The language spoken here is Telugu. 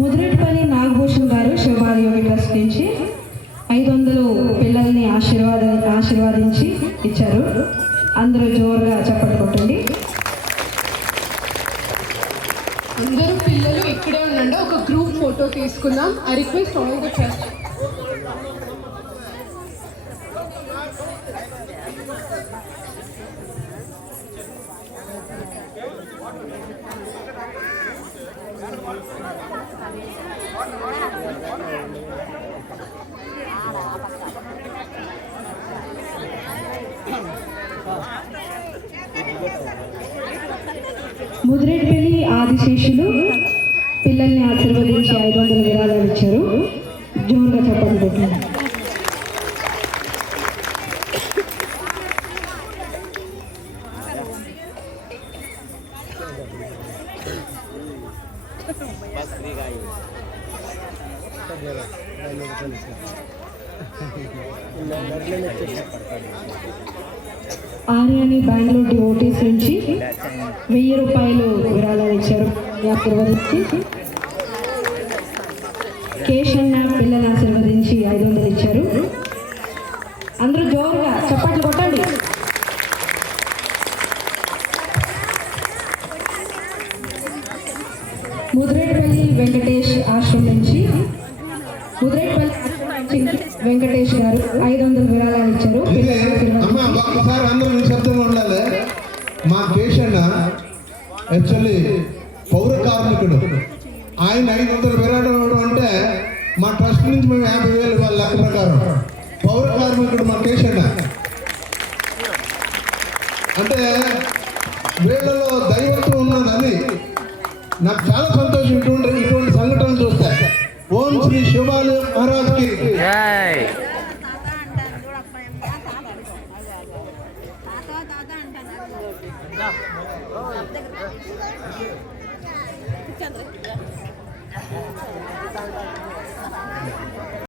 ముదిరెడ్డిపల్లి నాగభూషణ్ గారు శివబాల యోగి ట్రస్ట్ నుంచి 500 పిల్లల్ని ఆశీర్వాదించి ఇచ్చారు. అందరూ జోరుగా చప్పట్లు కొట్టండి. అందరూ పిల్లలు ఇక్కడే ఉండండి. ఒక గ్రూప్ ఫోటో తీసుకుందాం. I request all the trust. ముదిరెడ్డిపల్లి ఆదిశేషులు పిల్లల్ని ఆశీర్వదించి 500 విరాళాలు ఇచ్చారు. జోరుగా చప్పట్లు కొట్టండి. ఆర్యాని బెంగళూరు డివోటీస్ నుంచి 1000 రూపాయలు విరాళాలు ఇచ్చారు. ఆశీర్వదించి కేశన్న పిల్లల్ని ఆశీర్వదించి 500 ఇచ్చారు. అందరూ జోరుగా చప్పట్లు కొట్టండి. ముదిరెడ్డిపల్లి వెంకటేష్ ఆశ్రమం నుంచి వెంకటేష్ గారు 500 విరాళాలు ఇచ్చారు. ఒక్కసారి అందరూ నిశ్శబ్దంగా ఉండాలి. మా కేశన్న యాక్చువల్లీ పౌర కార్మికుడు. ఆయన 500 విరాళాలు అంటే మా ట్రస్ట్ నుంచి మేము 50,000 వాళ్ళ లెక్క ప్రకారం. పౌర కార్మికుడు మా కేశన్న అంటే వీళ్ళలో దైవత్వం ఉన్నదని నాకు చాలా సంతోషం. ఇటువంటి సంఘటనలు చూస్తే ఓం శ్రీ శివబాల మహారాజ్కి చంద్ర